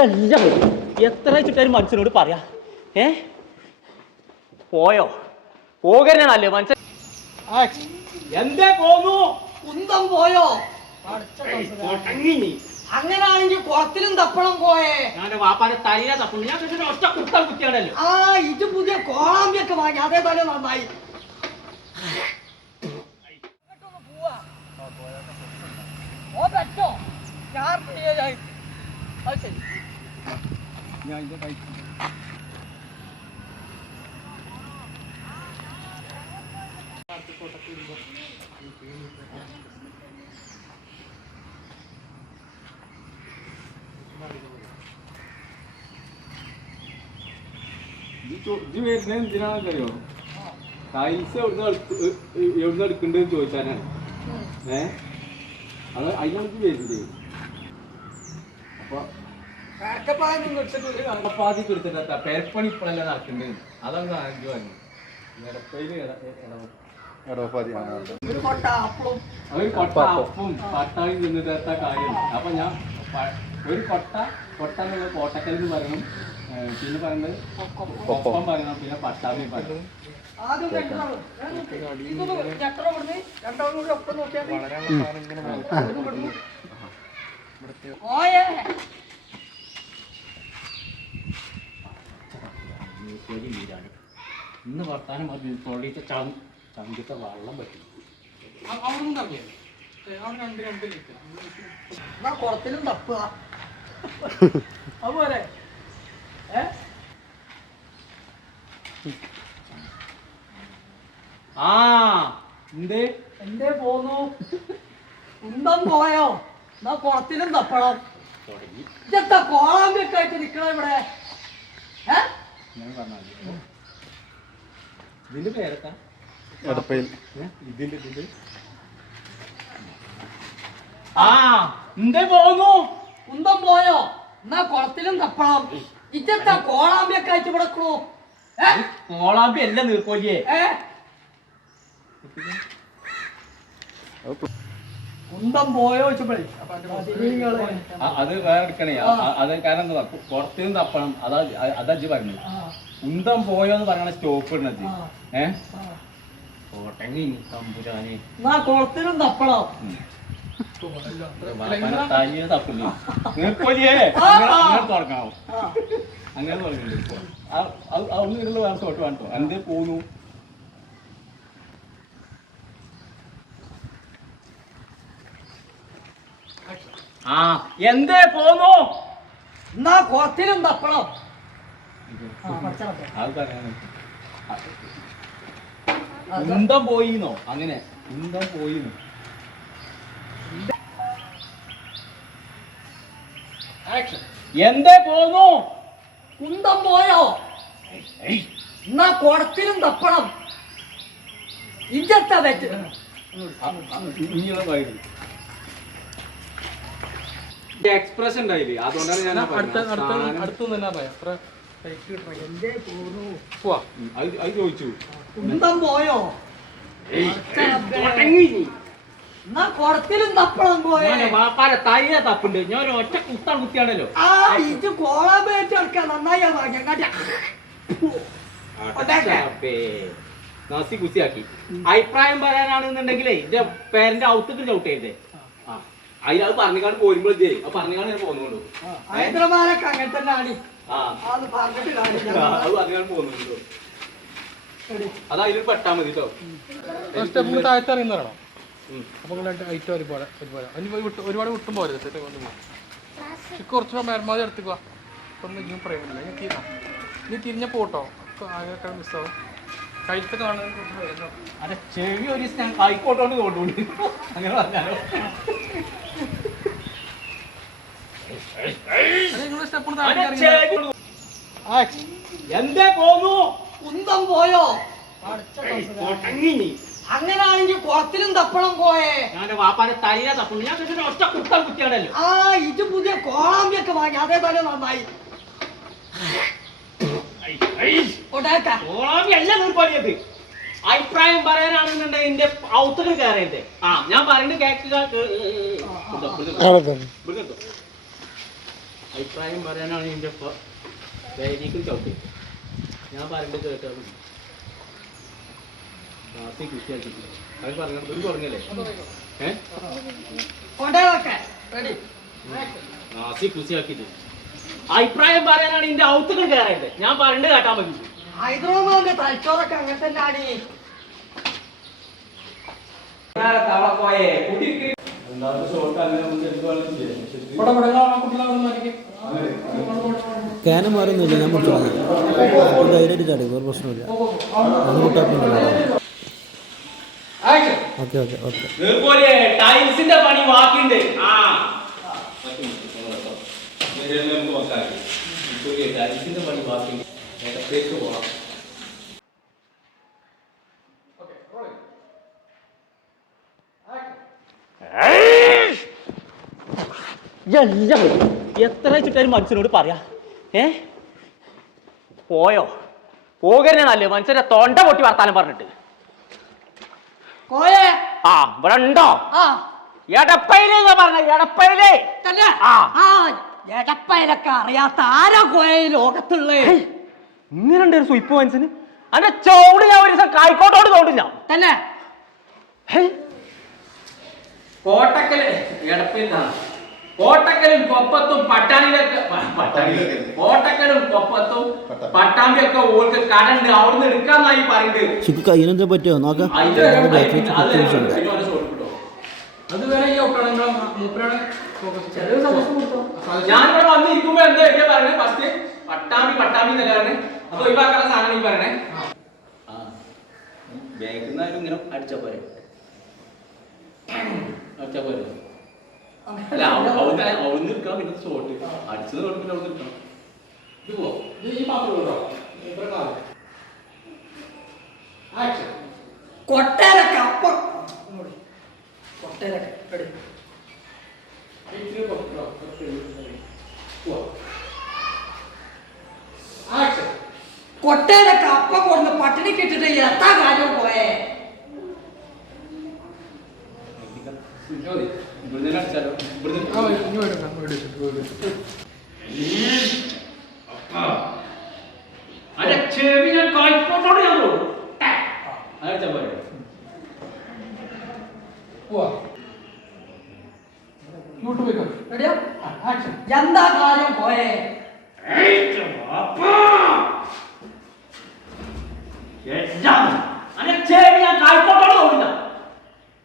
എല്ലാം എത്ര ചുറ്റാരും മനുഷ്യനോട് പറയാ? ഏ? പോയോ? പോകരുതല്ലേ മനുഷ്യൻ എന്തേ പോന്നു? കുന്തം പോയോ? കൊട്ടങ്ങി നീ. അങ്ങനാണെങ്കിൽ കുളത്തിലും തപ്പണം പോയേ. ഞാൻ വാപ്പാന്റെ തലയിലെ തപ്പുണ്ട് ഞാൻ കണ്ടിട്ട് ഒറ്റ കുത്താൻ കുത്തിയാണല്ലോ. ആ ഇത് പുതിയ കോളാമ്പിയൊക്കെ വാങ്ങി. അതേപോലെ നന്നായി. ഓ പറ്റോ ഞാൻ ശരി ഇത് വരുന്നത് എന്തിനാണെന്നറിയോ? ടൈൽസ് എവിടുന്ന് എവിടുന്ന് എടുക്കണ്ടെന്ന് ചോദിച്ചാനാണ്. ഏ? അത് അതിനാണ് ഇത് വരുന്നത്. അപ്പൊ ആദ്യം കൊടുത്തിട്ടാ പെരപ്പണി ഇപ്പോഴല്ല നടക്കേണ്ടത് അതാണ് ആദ്യം പറഞ്ഞു ഇടപ്പയിൽ എടോപ്പാതി ഒരു കൊട്ട അപ്പളും. ഒരു കൊട്ട അപ്പും പട്ടായി നിന്നിട്ട് കാര്യം. അപ്പൊ ഞാൻ ഒരു കൊട്ട കൊട്ട എന്നുള്ള കോട്ടക്കൽ എന്ന് പറയണം. പിന്നെ പറയുന്നത് ഒപ്പം പറയണം. പിന്നെ പട്ടാമി പറയണം. രണ്ടാളും ഒപ്പം നോക്കിയാൽ ശരി വീരാണ് ഇന്ന് വർത്താനം പറഞ്ഞു തൊള്ളിയിട്ട് ചങ്കിട്ട വെള്ളം പറ്റും. കുളത്തിലും തപ്പുക. അതുപോലെ ആ എന്തേ? എന്തേ പോന്നു? കുന്തം പോയോ? എന്നാ കുളത്തിലും തപ്പണം. ഇതെന്താ കോളാമ്പിയൊക്കെ ആയിട്ട് നിക്കണ ഇവിടെ? ഏ? ഞാൻ പറഞ്ഞാൽ ഇതിന്റെ പേരൊക്കെ? എടപ്പയിൽ. ഇതിന്റെ ഇതിന്റെ. ആ എന്തേ പോന്നു. കുന്തം പോയോ? എന്നാ കുളത്തിലും തപ്പണം ഇതെന്താ കോളാമ്പിയൊക്കെ അയച്ചു കൊടുക്കണോ കോളാമ്പി അല്ല നീർക്കോലിയേ. ഏ? കുന്തം പോയോ വെച്ചപ്പോഴേ ആ, അത് വേറെ എടുക്കണേ. അത് കാരണം എന്താ പുറത്തുനിന്ന് തപ്പണം. അതാ അതാ പറഞ്ഞു പറഞ്ഞത്. ഉന്തം പോയോന്ന് പറയണ സ്റ്റോപ്പ് ഇടണത് ഏഹ് കോട്ടങ്ങി തമ്പുരാനെ. എന്നാ തപ്പണം. തപ്പില്ലേ? അങ്ങനെ തുറക്കണം. അങ്ങനെ ഇപ്പൊ. വേറെ തോട്ട് വേണ്ടോ എന്ത് പോന്നു? ആ എന്തേ പോന്നു? എന്നാ കുളത്തിലും തപ്പണം. ഉന്തം പോയിന്നോ? അങ്ങനെ. ഉന്തം പോയിന്നോ? എന്തേ പോന്നു? കുന്തം പോയോ? എന്നാ കുടത്തിലും തപ്പണം. ഇജത്ത തെറ്റ്. ഇനിയുള്ള വൈകി എക്സ്പ്രഷൻ ഉണ്ടായില്ലേ? അതുകൊണ്ടാണ് ഞാൻ അടുത്ത അടുത്ത എന്തേ പോന്നു അത് അത് ചോദിച്ചു. എന്താ പോയോ? കോട്ടങ്ങി നീ. എന്നാ കുളത്തിലും തപ്പണം പോയേ. മോനെ വാപ്പാരെ തലയിലെ തപ്പുണ്ട്. ഞാൻ ഒരു ഒറ്റ കുത്താൻ കുത്തിയാണല്ലോ. ആ ഇത് കോളാമ്പേറ്റ് എടുക്കാൻ നന്നായി വാങ്ങി അപ്പേ, നാസി കുസിയാക്കി. അഭിപ്രായം പറയാനാണെന്നുണ്ടെങ്കിലേ എന്റെ പേരന്റെ ഔത്തത്തിൽ ചവിട്ടേ ആ. അതിലത് പറഞ്ഞിക്കാണ്ട് പോരുമ്പോൾ ഇതേ. അത് പറഞ്ഞിക്കാണ്ട് ഞാൻ പോകുന്നുള്ളൂ ഹൈദരാബാദൊക്കെ അങ്ങനെ തന്നെ ആണ് ആ. അത് പറഞ്ഞിട്ട് ആ, കാര്യമില്ല അത് പറഞ്ഞിക്കാണ്ട് അത് അതിൽ പെട്ടാ മതി കേട്ടോ താഴത്ത് അറിയുന്നതാണോ. അപ്പൊ ഒരുപാട് വിട്ട് പോലെ കുറച്ച് പരമാവധി എടുത്തുക ഒന്നും ഇനിയും ഇനി തിരിഞ്ഞ ഇനി തിരിഞ്ഞ പോട്ടോ. ആകെ മിസ്സാവും കഴുത്ത് വരുന്നു അതെ ചെവി ഒരു കൊണ്ടുപോയി അങ്ങനെ പറഞ്ഞാലോ. എന്തേ പോന്നു? കുന്തം പോയോ. അങ്ങനാണെങ്കിൽ കുളത്തിലും തപ്പണം പോയേ. വാപ്പാന്റെ തലയിലെ തപ്പുണ്ട് ഞാൻ ഒറ്റ കുത്താൻ കുത്തിയാണല്ലോ. ആ ഇത് പുതിയ കോളാമ്പിയൊക്കെ വാങ്ങി. അതേ തല നന്നായി. കോളാമ്പി അല്ല നിർപ്പാടിയത് അഭിപ്രായം പറയാനാണെന്നുണ്ടെങ്കിൽ എന്റെ ഔത്തുകൾ കയറരുത് ആ ഞാൻ പറയുന്നത് കേൾക്കുക. അഭിപ്രായം പറയാനാണ് എന്റെ വേദിക്കും ചവിട്ടി. ഞാൻ പറയേണ്ടത് കേട്ടോ നാസി കൃഷിയാക്കിട്ടില്ല അത് പറഞ്ഞത് ഒരു പറഞ്ഞല്ലേ? ഏഹ് കൊണ്ടേതൊക്കെ കൃഷിയാക്കിയിട്ട് അഭിപ്രായം പറയാനാണ് എന്റെ ഔത്തുകൾ കയറേണ്ടത് ഞാൻ പറയേണ്ടത് കേട്ടാ മതി. ഹൈദരാബാദിന്റെ തലച്ചോറൊക്കെ അങ്ങനെ തന്നെയാണ് തവളക്കോയെ കുട്ടി രണ്ടാമത്തെ ഷോട്ട് അങ്ങനെ നമുക്ക് എന്ത് വേണമെങ്കിലും ചെയ്യാം പക്ഷെ ഇത് ഇവിടെ ഇവിടെ ആ കുട്ടികളെ അവിടെ മാറ്റിക്ക്. ക്യാന മാറുന്നില്ല ഞാൻ മുറിച്ചോളാം ധൈര്യമായിട്ട് ചാടി ഒരു പ്രശ്നമില്ല അത് കുട്ടാപ്പിണ്ടല്ലോ. ഓക്കെ ഓക്കെ ഓക്കെ ടൈൽസിന്റെ പണി ബാക്കിയുണ്ട് ആ ടൈൽസിന്റെ പണി ബാക്കിയുണ്ട്. ഇടത്തേക്ക് a big. Action. എല്ലാം എത്ര ചുറ്റാലും മനുഷ്യനോട് പറയാ? ഏ? പോയോ? പോകരുന്ന നല്ലേ മനുഷ്യന്റെ തൊണ്ട പൊട്ടി വർത്താനം പറഞ്ഞിട്ട്. കോയെ? ആ ഇവിടെ ഉണ്ടോ ആ. എടപ്പയിൽ എന്നാ പറഞ്ഞ എടപ്പയിലേ? തന്നെ? ആ. ആ എടപ്പയിലൊക്കെ അറിയാത്ത ആരാ കോയ ലോകത്തുള്ളേ? ഇങ്ങനെ ഉണ്ട് ഒരു സുയിപ്പ് മനസ്സിന് അന്റെ ചോട് ഞാൻ ഒരു ദിവസം കായിക്കോട്ടോട് തോണ്ടില്ല തന്നെ. കോട്ടക്കൽ കൊപ്പത്തും പട്ടാണിയിലൊക്കെ കോട്ടക്കലും കൊപ്പത്തും പട്ടാമ്പിയൊക്കെ ഓർക്ക് കടണ്ട് അവിടുന്ന് എടുക്കാന്നായി പറയുന്നത് അതിനെന്താ പറ്റുമോ നോക്കാം. അത് ഈ മൂപ്പരാണ് ഞാനിവിടെ വന്നിരിക്കുമ്പോ എന്താ പറയുന്നത്? പറയണേ ഫസ്റ്റ് അത് ഒഴിവാക്കാനുള്ള സാധനം ഈ പറയണേ. ബാഗിൽ നിന്നാലും ഇങ്ങനെ അടിച്ചാ പോരെ. അടിച്ചാ പോരെ. അല്ല അവ- അവിടുന്ന് അവിടുന്ന് എടുക്കണം പിന്നെ ഷോട്ട് അടിച്ചത് കുഴപ്പമില്ല അവിടുന്ന് എടുക്കണം. ഇത് പോ. ഈ പാത്രം ഇത്ര കാലം. ആക്ഷൻ കൊട്ടേരൊക്കെ അപ്പ. കൊട്ടേരൊക്കെ റെഡി ഇത്തിരി കൊടുക്കട്ടോ പോവാ ആക്ഷൻ കൊട്ടേരൊക്കെ അപ്പ കൊടുന്ന് പട്ടിണി കിട്ടിട്ട് എത്താ കാര്യം പോയേ മതി ഇവിടുന്ന് തന്നെ അടിച്ചാലോ ഇവിടുന്ന് ആ വരും ഇനി വരും വീഡിയോ വീഡിയോ അതെ ചെവി ഞാൻ കായ്പോട്ടോട് ഞാൻ പോകും അടിച്ചാ പോരെ എന്താ കാര്യം പോയേ അതെ ചെവി ഞാൻ കായ്പോട്ടോട് തോന്നില്ല.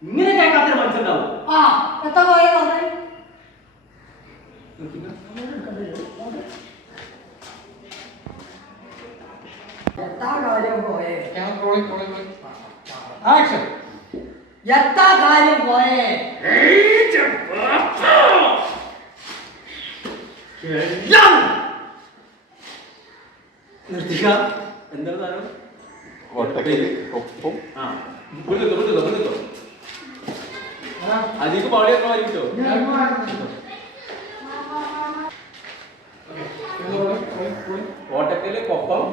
ഇങ്ങനെ കേൾക്കാത്തൊരു മനുഷ്യണ്ടാവും ആ എത്താ പോയേ പറഞ്ഞേ? എത്താ കാര്യം പോയേ? നിർത്തിക്ക. എന്താണ് സാധനം കോട്ടക്കൽ ഒപ്പം ആ. ഇവിടെ നിൽക്കോ ഇവിടെ നിൽക്കോ ഇവിടെ നിൽക്കോ അതിക്ക് പാടി ഒക്കെ മാറി കിട്ടോ കോട്ടക്കൽ കൊപ്പം.